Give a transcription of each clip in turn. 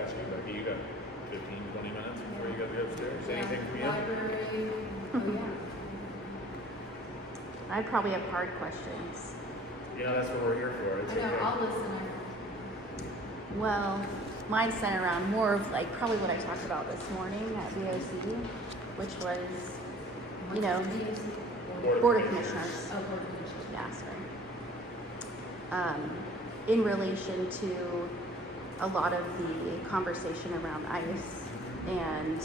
ask you, Becky, you got 15, 20 minutes before you got to go upstairs? Anything from you? Library. Oh, yeah. I probably have hard questions. You know, that's what we're here for. It's I know, okay. I'll listen. Well, mine center around more of like probably what I talked about this morning at VOC, which was, you know, Board of Commissioners. Oh, Board of Commissioners. Yeah, sorry. In relation to a lot of the conversation around ICE and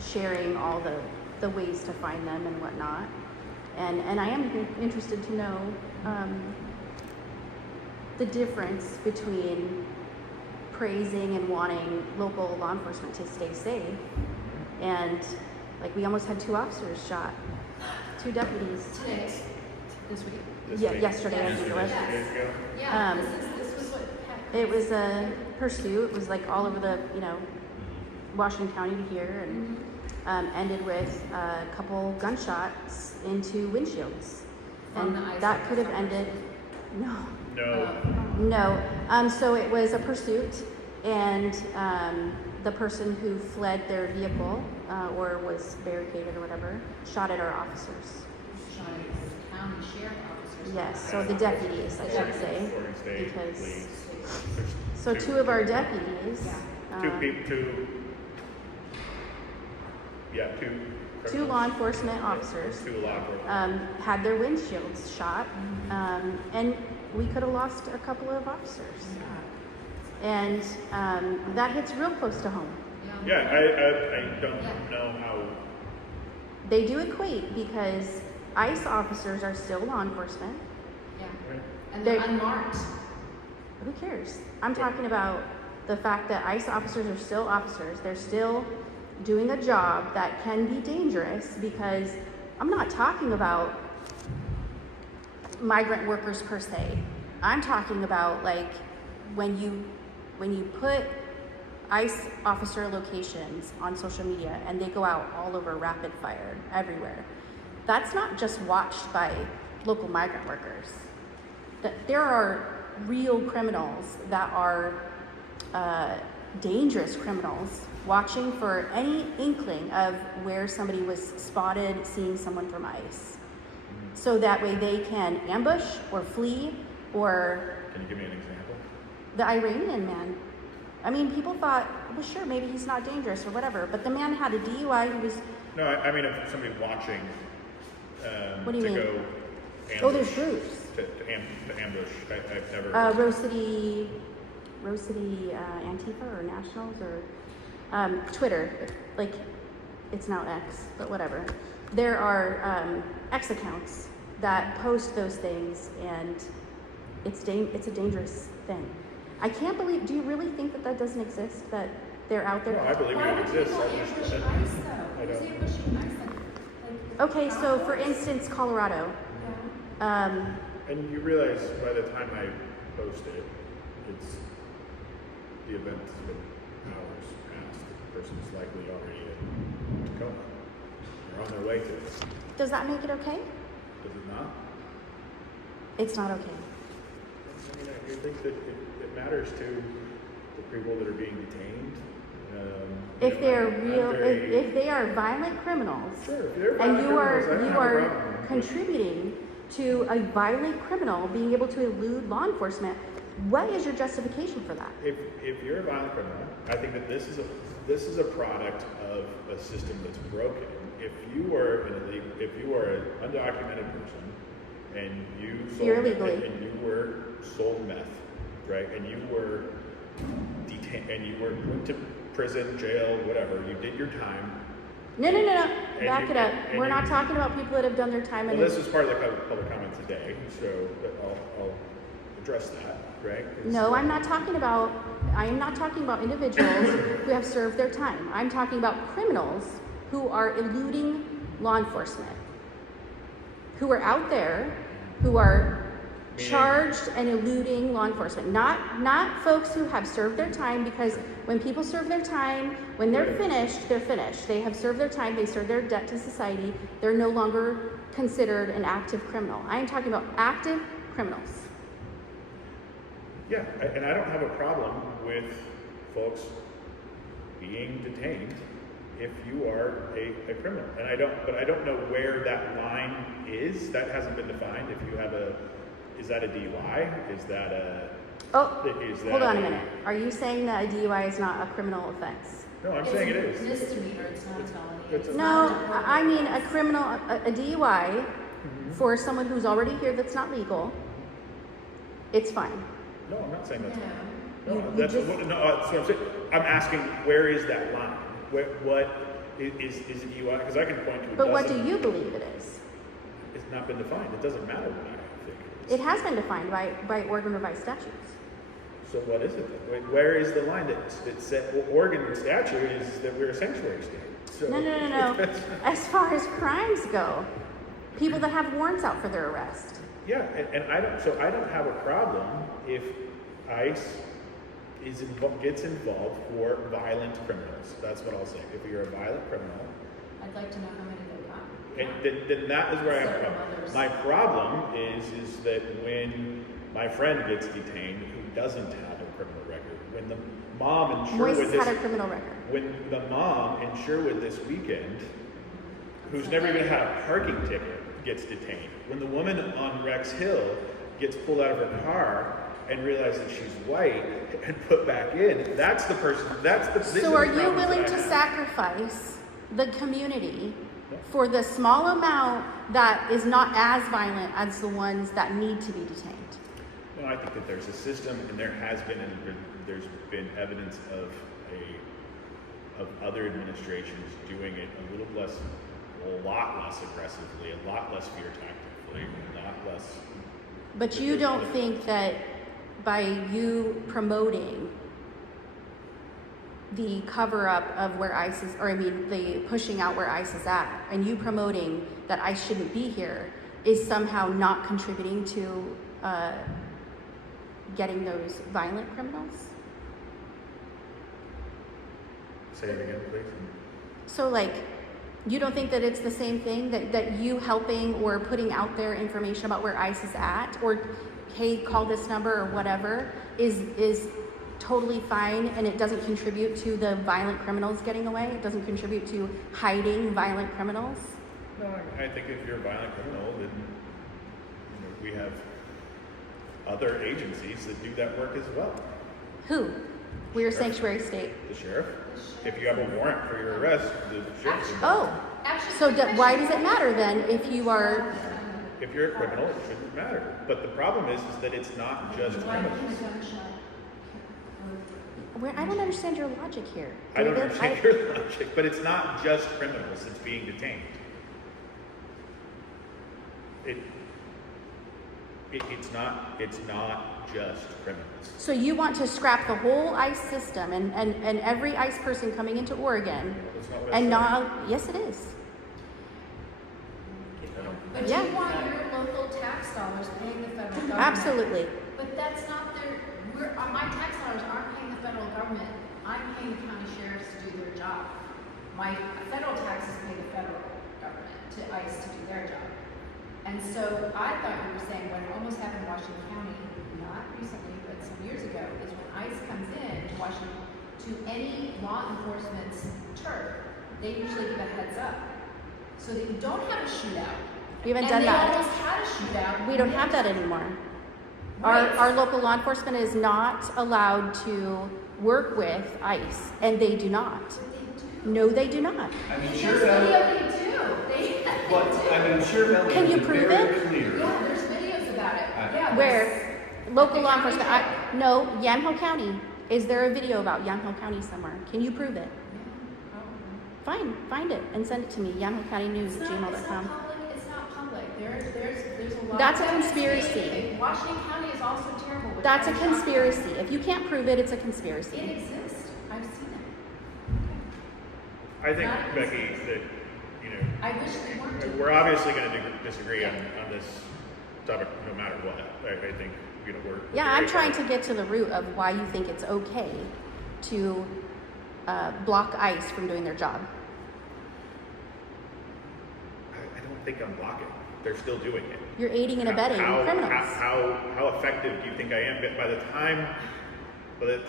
sharing all the ways to find them and whatnot. And I am interested to know the difference between praising and wanting local law enforcement to stay safe and like we almost had 2 officers shot, 2 deputies. Today, this week. Yesterday I think it was. Yeah, this was what happened. It was a pursuit. It was like all over the, you know, Washington County to here, and ended with a couple gunshots into windshields. From And the ICE that could have officer? ended, no. No. So it was a pursuit, and the person who fled their vehicle or was barricaded or whatever shot at our officers. Shot at the county sheriff officers. Yes, so the deputies, I should say, Oregon State because Police. so 2 of our deputies. Two people, two law enforcement officers Two law enforcement. had their windshields shot, and we could have lost a couple of officers. And that hits real close to home. Yeah, I don't know how. They do equate because ICE officers are still law enforcement. Yeah. Right. And They're- they're unmarked. Who cares? I'm talking about the fact that ICE officers are still officers. They're still doing a job that can be dangerous, because I'm not talking about migrant workers per se. I'm talking about like when you put ICE officer locations on social media and they go out all over rapid fire everywhere. That's not just watched by local migrant workers. There are real criminals that are dangerous criminals watching for any inkling of where somebody was spotted seeing someone from ICE. So that way they can ambush or flee, or Can you give me an example? the Iranian man. I mean, people thought, well, sure, maybe he's not dangerous or whatever, but the man had a DUI. He was. No, I mean if somebody watching What do you to mean? go ambush. Oh, there's groups. To ambush. I've never. Rose City Antifa or Nationals or Twitter, like it's now X, but whatever. There are X accounts that post those things, and it's a dangerous thing. I can't believe. Do you really think that doesn't exist? That they're out there? No, I believe Why it would exists. people I ambush just- ICE though? I Who's don't- ambushing ICE then? Like, Okay, so for instance, Colorado. And you realize by the time I post it, it's the event has been hours past. The person's likely already in Tacoma. They're on their way to it. Does that make it okay? Does it not? It's not okay. I mean, I think that it matters to the people that are being detained. If they're I'm real, very- if they are violent criminals, Sure, if they're and violent you criminals, I don't have a are problem. contributing to a violent criminal being able to elude law enforcement, what is your justification for that? If you're a violent criminal, I think that this is a product of a system that's broken. If you are an undocumented person and you sold Here illegally. and you were sold meth, right? And you were detained and you went to prison, jail, whatever. You did your time. No. And Back you- it up. and We're you- not talking about people that have done their time. Well, And this is part of the public comment today, so I'll address that, right? no, I am not talking about individuals who have served their time. I'm talking about criminals who are eluding law enforcement, who are out there, who are charged and eluding law enforcement. Not folks who have served their time, because when people serve their time, when they're finished, they're finished. They have served their time, they served their debt to society, they're no longer considered an active criminal. I am talking about active criminals. Yeah, and I don't have a problem with folks being detained if you are a criminal. And but I don't know where that line is. That hasn't been defined. If you have is that a DUI? Is that a... Hold on a minute. Are you saying that a DUI is not a criminal offense? No, I'm saying it is. It's a misdemeanor, it's not a felony. No, I mean a criminal, a DUI for someone who's already here that's not legal, it's fine. No, I'm not saying that's fine. No, You that's just- what I'm saying. I'm asking, where is that line? What is a DUI? Because I can point to a But what do dozen. you believe it is? It's not been defined. It doesn't matter what I think it is. It has been defined by Oregon revised statutes. So what is it then? Where is the line that said, well, Oregon statute is that we're a sanctuary state? So No. As far as crimes go, people that have warrants out for their arrest. Yeah, and I don't have a problem if ICE gets involved for violent criminals. That's what I'll say. If you're a violent criminal, I'd like to know how many they got. and then that is where I have a Several problem. others. My problem is that when my friend gets detained who doesn't have a criminal record, when the mom in Sherwood Moises had a criminal record. when the mom in Sherwood this weekend, who's never even had a parking ticket, gets detained, when the woman on Rex Hill gets pulled out of her car and realizes that she's white and put back in, that's the person, these So the are you problems willing that I to have. sacrifice the community for the small amount that is not as violent as the ones that need to be detained? No, I think that there's a system, and there has been, there's been evidence of other administrations doing it a lot less aggressively, a lot less fear tactically, a lot less. But you don't think that by you promoting the cover up of where ICE is, or I mean the pushing out where ICE is at, and you promoting that ICE shouldn't be here, is somehow not contributing to getting those violent criminals? Say it again, please. So like, you don't think that it's the same thing, that you helping or putting out there information about where ICE is at, or hey, call this number or whatever, is totally fine, and it doesn't contribute to the violent criminals getting away? It doesn't contribute to hiding violent criminals? No, I think if you're a violent criminal, then we have other agencies that do that work as well. Who? We're a sanctuary state. The sheriff. If you have a warrant for your arrest, the sheriff. Oh, so why does it matter then if you are? If you're a criminal, it shouldn't matter. But the problem is that it's not just criminals. I don't understand your logic here. I don't David. understand your logic, but it's not just criminals that's being detained. It's not just criminals. So you want to scrap the whole ICE system and every ICE person coming into Oregon That's not what I and said. not, yes it is. But Yeah. you want your local tax dollars paying the federal government. Absolutely. But that's not my tax dollars aren't paying the federal government. I'm paying the county sheriffs to do their job. My federal taxes pay the federal government, to ICE to do their job. And so I thought you were saying what almost happened in Washington County, not recently, but some years ago, is when ICE comes in to Washington, to any law enforcement's turf, they usually give a heads up so that you don't have a shootout. We haven't And done that. they almost had a shootout. We don't have that anymore. Right. Our local law enforcement is not allowed to work with ICE, and they do not. No, they do not. I mean, There's sure, video they do. but I mean, sure, Melanie, Can you it's prove very it? clear. Yeah, there's videos about it. Yeah, Where? Local law county enforcement. jail. No, Yamhill County. Is there a video about Yamhill County somewhere? Can you prove it? Fine, find it and send it to me. YamhillCountyNews@gmail.com. It's not public. There's a lot. That's a of evidence conspiracy. being- Washington County is also terrible. with That's a gun shops. conspiracy. If you can't prove it, it's a It conspiracy. exists. I've seen it. I think, Becky, that, I wish they weren't doing we're obviously going to disagree on this topic no matter what. I think, we're. Yeah, I'm trying to get to the root of why you think it's okay to block ICE from doing their job. I don't think I'm blocking. they're still doing it. You're aiding and abetting criminals. How effective do you think I am? But by the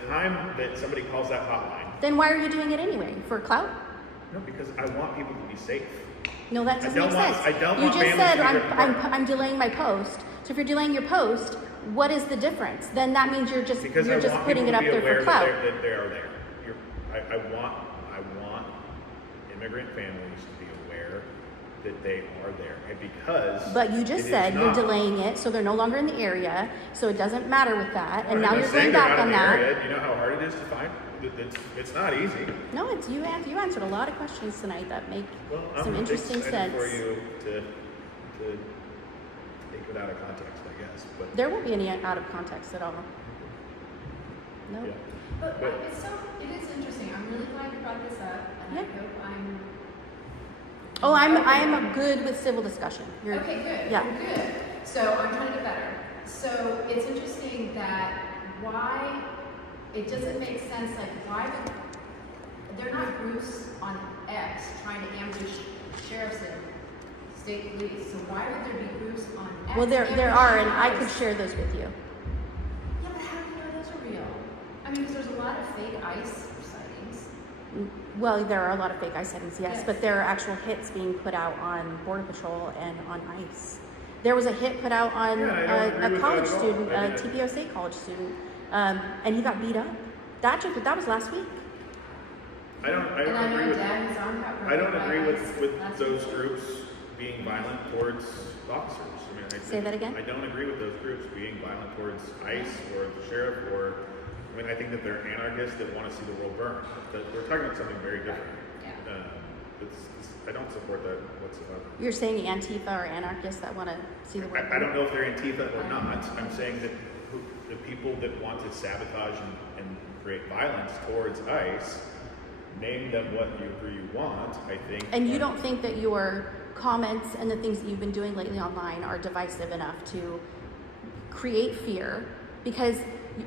time that somebody calls that hotline, Then why are you doing it anyway? For clout? no, because I want people to be safe. No, that doesn't make sense. I don't You want just families said to be ripped apart. I'm delaying my post. So if you're delaying your post, what is the difference? Then that means you're just Because I want putting people it to up be there aware for clout. that they are there. I want immigrant families to be aware that they are there, and because. But you just said you're delaying it, so they're no longer in the area, so it doesn't matter with that. And now you're going back on that. Area. Do you know how hard it is to find? It's not easy. No, it's you answered a lot of questions tonight that make some I'm interesting excited sense. for you to take it out of context, I guess. But There won't be any out of context at all. No. yeah. But But- it is interesting. I'm really glad you brought this up, and I Yeah. hope I'm. Oh, I am good with civil discussion. You're, Okay, good. Yeah. You're good. So I'm trying to get better. So it's interesting that why it doesn't make sense. Like why would they're not groups on X trying to ambush sheriffs and state police? So why would there be groups on X? well, there are, and I could ambushing share those with you. Yeah, but how do you know those are real? I mean, because there's a lot of fake ICE sightings. Well, there are a lot of fake ICE sightings, yes, Yes. but there are actual hits being put out on Border Patrol and on ICE. There was a hit put out on Yeah, I don't agree a with college that at all. student, I a mean, TPO State college student, and he got beat up. That was last week. I don't And I agree know with. Dad was on that. I don't agree with last those week. groups being violent towards officers. I mean, Say that again? I don't agree with those groups being violent towards ICE or the sheriff or. I mean, I think that they're anarchists that want to see the world burn. But we're talking about something very different. Yeah. I don't support that whatsoever. You're saying Antifa or anarchists that want to see the world. I don't know if they're Antifa or not. I'm saying that the people that want to sabotage and create violence towards ICE, name them whatever you want, I think. And you don't think that your comments and the things that you've been doing lately online are divisive enough to create fear? Because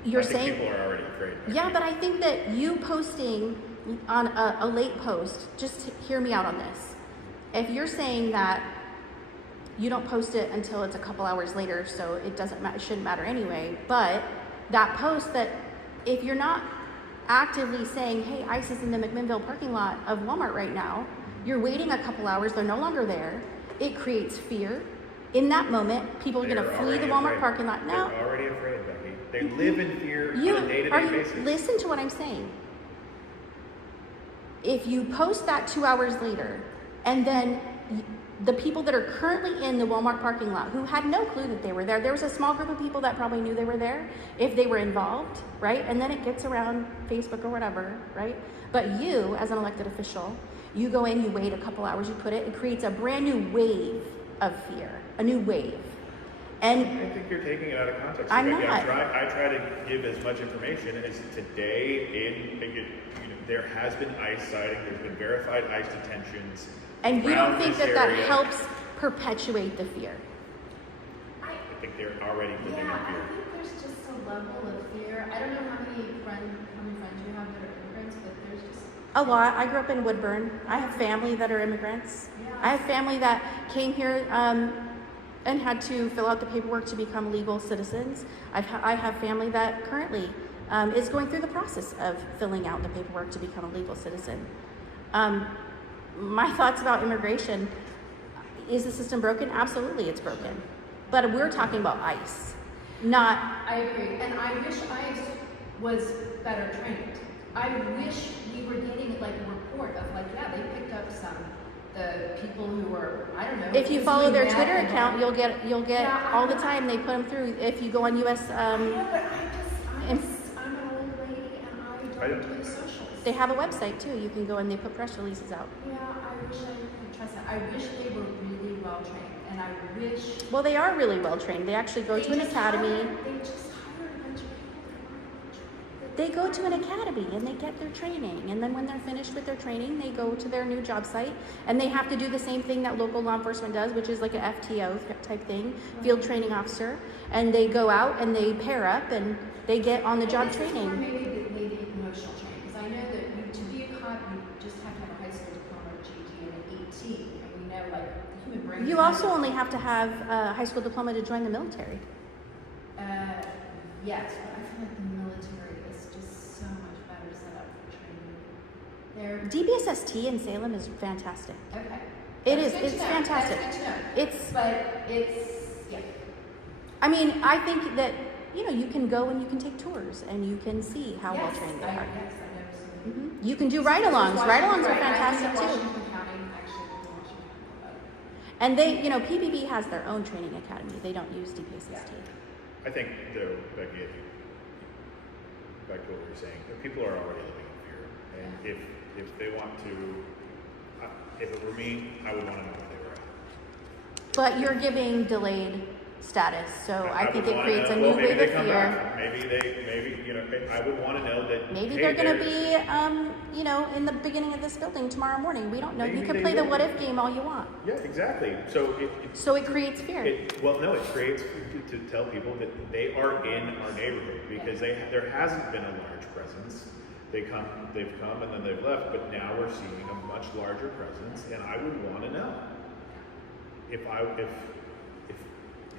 you're I think saying. people are already afraid. Yeah, but I think that you posting on a late post, just hear me out on this. If you're saying that you don't post it until it's a couple hours later, so it shouldn't matter anyway, but that post that if you're not actively saying, hey, ICE is in the McMinnville parking lot of Walmart right now, you're waiting a couple hours, they're no longer there, it creates fear. In that moment, people are going to flee the Walmart parking lot. No. They're already afraid, Becky. They live in fear on a day-to-day basis. Listen to what I'm saying. If you post that 2 hours later, and then the people that are currently in the Walmart parking lot who had no clue that they were there was a small group of people that probably knew they were there if they were involved, right? And then it gets around Facebook or whatever, right? But you, as an elected official, you go in, you wait a couple hours, you put it creates a brand new wave of fear, a new wave. And I think you're taking it out of context. I'm Becky. not. I try to give as much information as today there has been ICE sighting, there's been verified ICE detentions. And you don't around think this that area. helps perpetuate the fear? I think they're already living in Yeah, I fear. think there's just a level of fear. I don't know how many friends you have that are immigrants, but there's just A lot. I grew up in Woodburn. I have family that are immigrants. Yeah. I have family that came here and had to fill out the paperwork to become legal citizens. I have family that currently is going through the process of filling out the paperwork to become a legal citizen. My thoughts about immigration: is the system broken? Absolutely, it's broken. But we're talking about ICE, not. I agree, and I wish ICE was better trained. I wish we were getting like a report of like, yeah, they picked up the people who were, I don't know. If you follow their doing Twitter that account, and you'll get Yeah, all the I- time they put them through. If you go on US, I know, but I'm and- an old lady and I don't do the socials. they have a website too. You can go and they put press releases out. Yeah, I wish I could trust that. I wish they were really well trained, and I wish Well, they are really well trained. They actually go to an academy. They just hired a bunch of people that aren't well trained. They go to an academy and they get their training. And then when they're finished with their training, they go to their new job site and they have to do the same thing that local law enforcement does, which is like a FTO type thing, field training officer. And they go out and they pair up and they get on the job This is more training. maybe the emotional training, because I know that to be a cop, you just have to have a high school diploma or GED and an 18, and we know like the human brain You also only have to have a high school diploma to join the military. Yes, but I feel like the military is just so much better set up for training. DBSST in Salem is fantastic. Okay. It's fantastic. That's good to know. It's, yeah. I mean, I think that, you can go and you can take tours and you can see how well trained they are. Yes, I know some. You can do ride-alongs. Ride-alongs are fantastic too. Washington County, actually, Washington County. And they, PBB has their own training academy. They don't use DBSST. I think, though, Becky, back to what we were saying, people are already living in fear. And if they want to, if it were me, I would want to know where they were at. But you're giving delayed status, so I think would it wanna creates know, a new maybe wave they of come fear. back. Maybe, I would want to know that. Maybe hey, they're going to be, in the beginning of this building tomorrow morning. We don't know. Maybe You can they play the will. what if game all you want. Yeah, exactly. So It creates fear. it creates to tell people that they are in our neighborhood because there hasn't been a large presence. They've come and then they've left, but now we're seeing a much larger presence, and I would want to know if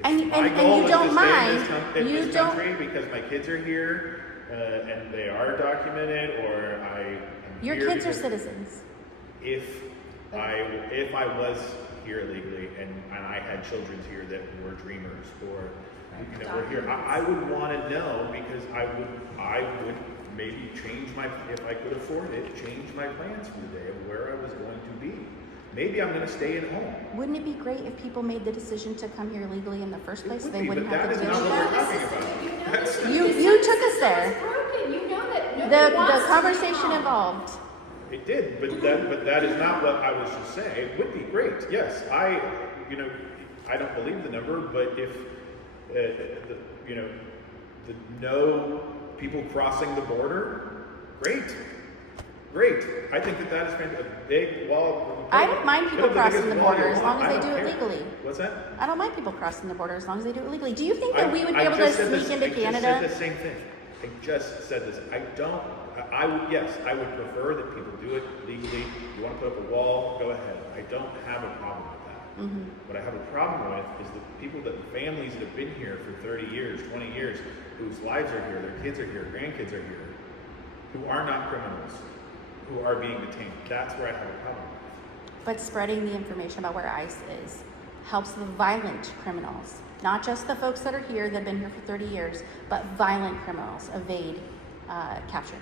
And my you goal is don't to mind. stay in You this don't- country because my kids are here and they are documented, or I am Your here kids are because citizens. if I was here illegally and I had children here that were dreamers or were here, I would want to know because I would maybe if I could afford it, change my plans for the day of where I was going to be. Maybe I'm going to stay at home. Wouldn't it be great if people made the decision to come here legally in the first place? It would They be, wouldn't but have that to is deal not with what that. we're talking about. You took us there. It's broken. You know that. Nobody The wants to conversation come. evolved. It did, but that is not what I was just saying. It would be great. Yes, I don't believe the number, but if the no people crossing the border, great. I think that is fantastic. I don't mind people crossing the border as long as they do it care. legally. What's that? I don't mind people crossing the border as long as they do it legally. Do you think I- that we would be I able to just said sneak this- into I just Canada? said the same thing. I just said this. I would prefer that people do it legally. You want to put up a wall, go ahead. I don't have a problem with that. Mm-hmm. What I have a problem with is the families that have been here for 30 years, 20 years, whose lives are here, their kids are here, grandkids are here, who are not criminals, who are being detained. That's where I have a problem with. But spreading the information about where ICE is helps the violent criminals, not just the folks that are here that have been here for 30 years, but violent criminals evade capture.